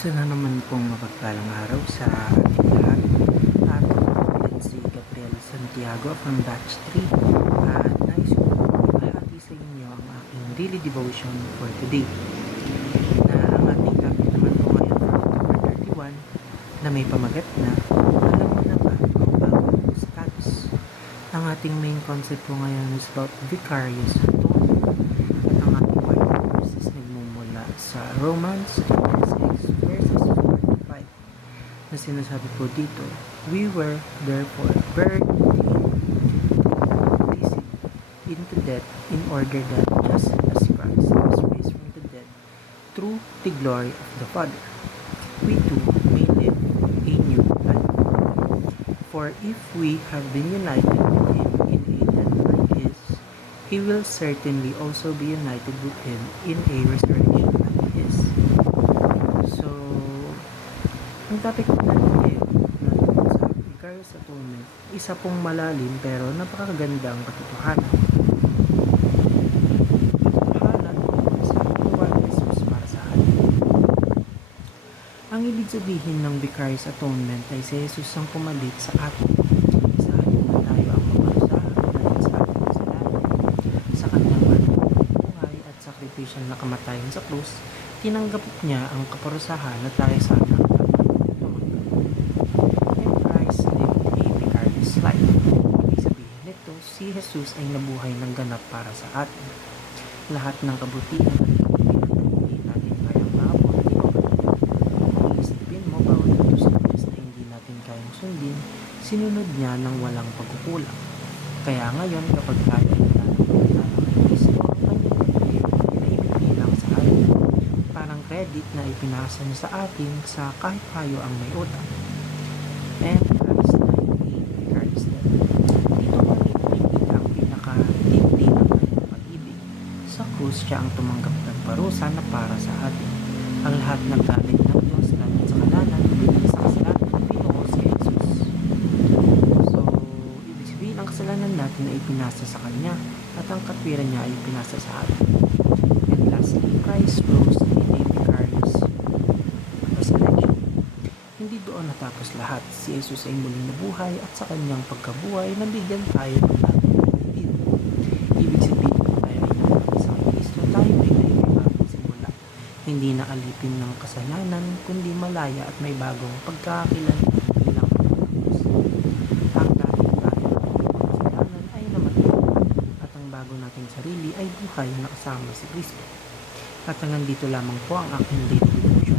Isa na naman pong mapagpalang araw sa ating lahat. At ako din si Gabriel Santiago from Batch 3 at nais ko ibahagi sa inyo ang aking daily devotion for today, na ang ating topic naman po ngayon for October 31 na may pamagat na alam mo na ba ang bagong status. Ang ating main concept po ngayon is about vicarious atonement, at ang ating Bible verse is nagmumula sa Romans 6 verses 4 to 5 na sinasabi po dito, "We were therefore buried into death in order that just as Christ was raised from the dead through the glory of the Father, we too may live a new life. For if we have been united with Him in a death like His, He will certainly also be united with Him in a resurrection like His." So, ang topic natin ngayon sa vicarious atonement, isa pong malalim pero napakagandang katotohanan. Katotohanan sa ginawa ni Jesus para sa atin. Ang ibig sabihin ng vicarious atonement ay si Jesus ang pumalit sa atin, sa atin na tayo ang maparusahan dahil sa ating kasalanan. Sa kanyang buhay at sakripisyal na kamatayan sa krus, tinanggap niya ang kaparusahan na tayo sana ang dapat tumanggap. And Christ lived a vicarious life. Ibig sabihin nito, si Jesus ay nabuhay ng ganap para sa atin. Lahat ng kabutihan at kapulihan na hindi natin kayang maabot, kung isipin mo bawat utos ng Diyos na hindi natin kayang sundin, sinunod niya ng walang pagkukulang. Kaya ngayon, kapag tayo ay nananampalataya kay Kristo, ang kanyang pagkakas na ibibilang sa atin, parang credit na ipinasa niya sa atin sa kahit tayo ang may utang. And Christ died a vicarious death. Dito makikita ang pinaka-tindi ng kanyang pag-ibig. Sa krus, siya ang tumanggap ng parusa na para sa atin. Ang lahat ng galit ng Diyos laban sa kasalanan, sa kasalanan, pinuos kay Jesus. So, ibig sabihin, ang kasalanan natin ay ipinasa sa Kanya at ang katwiran niya ay ipinasa sa atin. And lastly, Christ rose in a vicarious resurrection. Hindi doon natapos lahat. Si Jesus ay muling nabuhay at sa kanyang pagkabuhay, nabigyan tayo ng bagong pag-ibig. Ibig sabihin, kung tayo ay nabuhay sa Kristo, tayo ay may bagong simula. Hindi na alipin ng kasalanan, kundi malaya at may bagong pagkakilala bilang pagkatapos. Ang dating tayo ng kasalanan ay namatay, at ang bago nating sarili ay buhay na kasama si Kristo. At hanggang dito lamang po ang aking daily devotion.